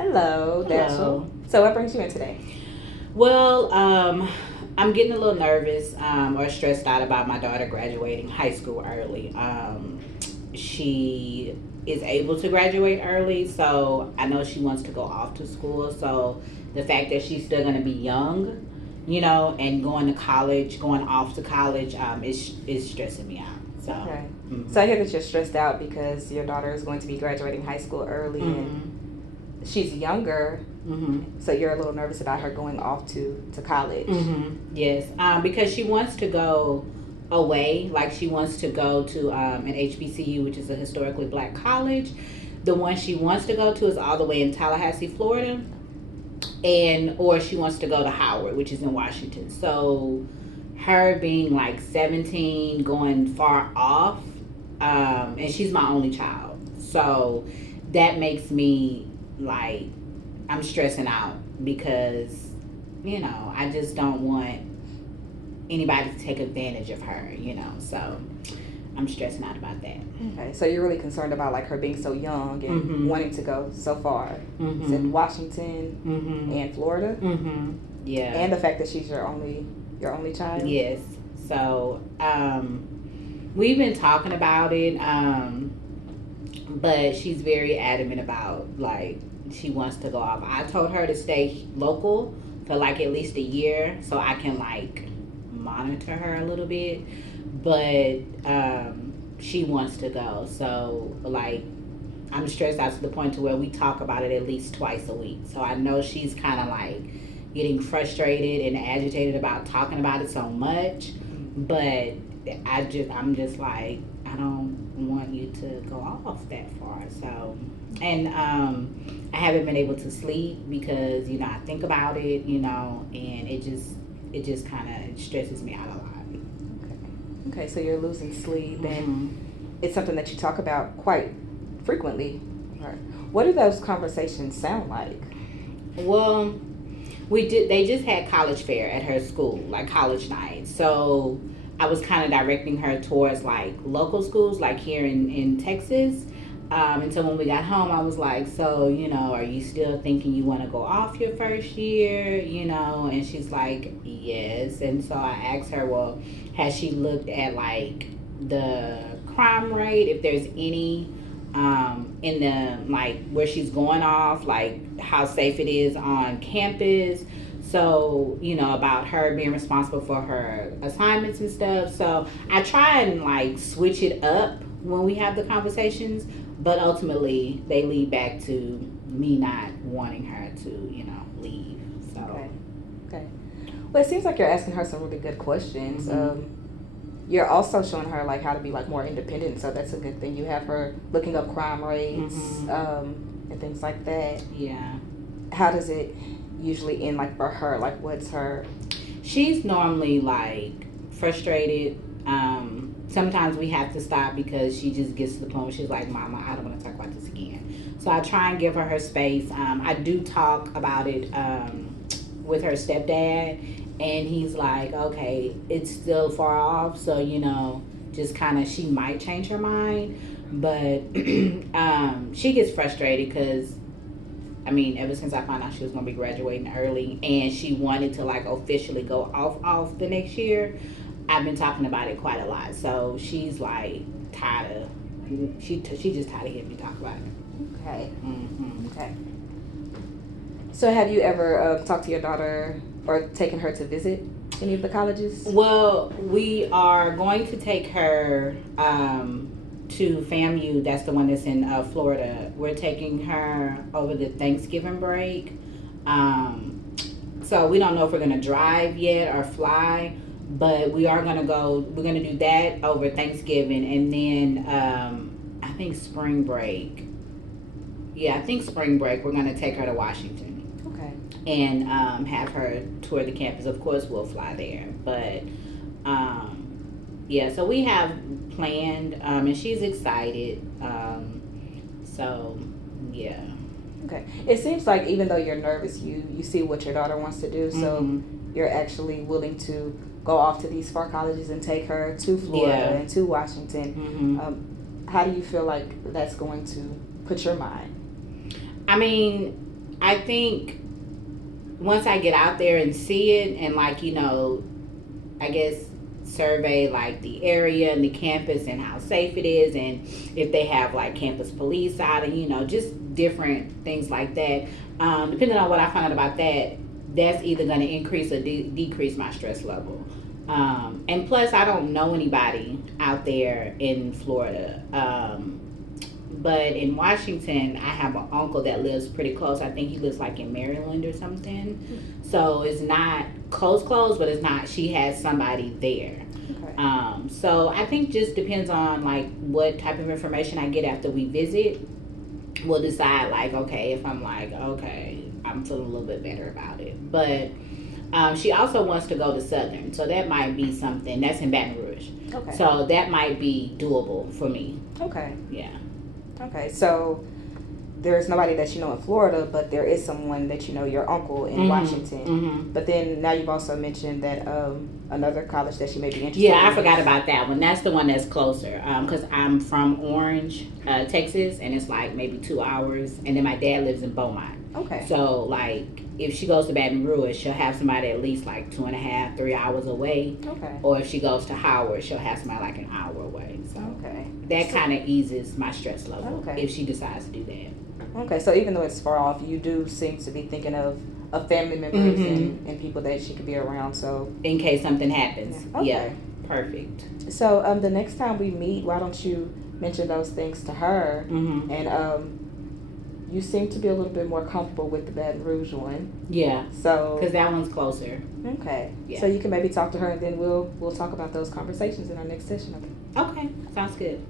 Hello, Hello. Dashel. So, what brings you in today? Well, I'm getting a little nervous or stressed out about my daughter graduating high school early. She is able to graduate early, so I know she wants to go off to school. So the fact that she's still going to be young, and going to college, going off to college, is stressing me out. So, Okay. So, mm-hmm. I hear that you're stressed out because your daughter is going to be graduating high school early and Mm-hmm. she's younger. Mm-hmm. So, you're a little nervous about her going off to college. Mm-hmm. Yes, because she wants to go away. Like she wants to go to an HBCU, which is a historically black college. The one she wants to go to is all the way in Tallahassee, Florida, and or she wants to go to Howard, which is in Washington. So, her being like 17, going far off, and she's my only child, so that makes me like I'm stressing out because I just don't want anybody to take advantage of her, so I'm stressing out about that. Okay. So, you're really concerned about like her being so young and Mm-hmm. wanting to go so far. You said Mm-hmm. Washington Mm-hmm. and Florida, Mm-hmm. Yeah. and the fact that she's your only child. Yes. So we've been talking about it, but she's very adamant about like she wants to go off. I told her to stay local for like at least a year so I can like monitor her a little bit, but she wants to go. So like I'm stressed out to the point to where we talk about it at least twice a week. So I know she's kind of like getting frustrated and agitated about talking about it so much, but I'm just like I don't want you to go off that far. So, and I haven't been able to sleep because I think about it, and it just kind of stresses me out a lot. Okay. So, you're losing sleep Mm-hmm. and it's something that you talk about quite frequently. Right. What do those conversations sound like? Well, we did. They just had college fair at her school, like college night. So I was kind of directing her towards like local schools, like here in Texas. And so when we got home, I was like, so are you still thinking you want to go off your first year? And she's like, yes. And so I asked her, well, has she looked at like the crime rate, if there's any in the like where she's going off, like how safe it is on campus. So, about her being responsible for her assignments and stuff. So I try and like switch it up when we have the conversations, but ultimately they lead back to me not wanting her to, leave. So, Okay. Okay. Well, it seems like you're asking her some really good questions. mm-hmm. You're also showing her like how to be like more independent, so that's a good thing. You have her looking up crime rates, Mm-hmm. and things like that. Yeah. How does it usually end, like for her? Like, what's her? She's normally like frustrated. Sometimes we have to stop because she just gets to the point where she's like, Mama, I don't want to talk about this again. So I try and give her space. I do talk about it with her stepdad, and he's like, okay, it's still far off. So, just kind of, she might change her mind. But she gets frustrated because I mean, ever since I found out she was gonna be graduating early and she wanted to like officially go off the next year, I've been talking about it quite a lot. So she's like tired of she just tired of hearing me talk about it. Okay. Mm-hmm. Okay. So, have you ever talked to your daughter or taken her to visit any of the colleges? Well, we are going to take her to FAMU. That's the one that's in Florida. We're taking her over the Thanksgiving break. So we don't know if we're going to drive yet or fly, but we are going to go. We're going to do that over Thanksgiving, and then I think spring break. Yeah, I think spring break. We're going to take her to Washington Okay. and have her tour the campus. Of course, we'll fly there, but yeah. So we have planned, and she's excited. So yeah. Okay. It seems like even though you're nervous, you see what your daughter wants to do, so Mm-hmm. you're actually willing to go off to these far colleges and take her to Florida Yeah. and to Washington. Mm-hmm. How do you feel like that's going to put your mind? I mean, I think once I get out there and see it, and like I guess survey like the area and the campus and how safe it is, and if they have like campus police out, and just different things like that. Depending on what I find out about that, that's either going to increase or decrease my stress level. And plus, I don't know anybody out there in Florida. But in Washington, I have an uncle that lives pretty close. I think he lives like in Maryland or something. So it's not close, but it's not. She has somebody there. Okay. So I think just depends on like what type of information I get after we visit. We'll decide like, okay, if I'm like, okay, I'm feeling a little bit better about it. But she also wants to go to Southern, so that might be something that's in Baton Rouge. Okay. So that might be doable for me. Okay. Yeah. Okay. So there's nobody that you know in Florida, but there is someone that you know, your uncle in Washington. Mm-hmm. But then now you've also mentioned that another college that she may be interested Yeah, in. I forgot about that one. That's the one that's closer. Because I'm from Orange, Texas, and it's like maybe 2 hours. And then my dad lives in Beaumont. Okay. So, like, if she goes to Baton Rouge, she'll have somebody at least like 2.5, 3 hours away. Okay. Or if she goes to Howard, she'll have somebody like an hour away. So Okay. that kind of eases my stress level Okay. if she decides to do that. Okay, so even though it's far off, you do seem to be thinking of family members and people that she could be around. So in case something happens, okay. Yeah, perfect. So the next time we meet, why don't you mention those things to her? And you seem to be a little bit more comfortable with the Baton Rouge one. Yeah. So because that one's closer. Okay. Yeah. So you can maybe talk to her, and then we'll talk about those conversations in our next session. Okay, sounds good.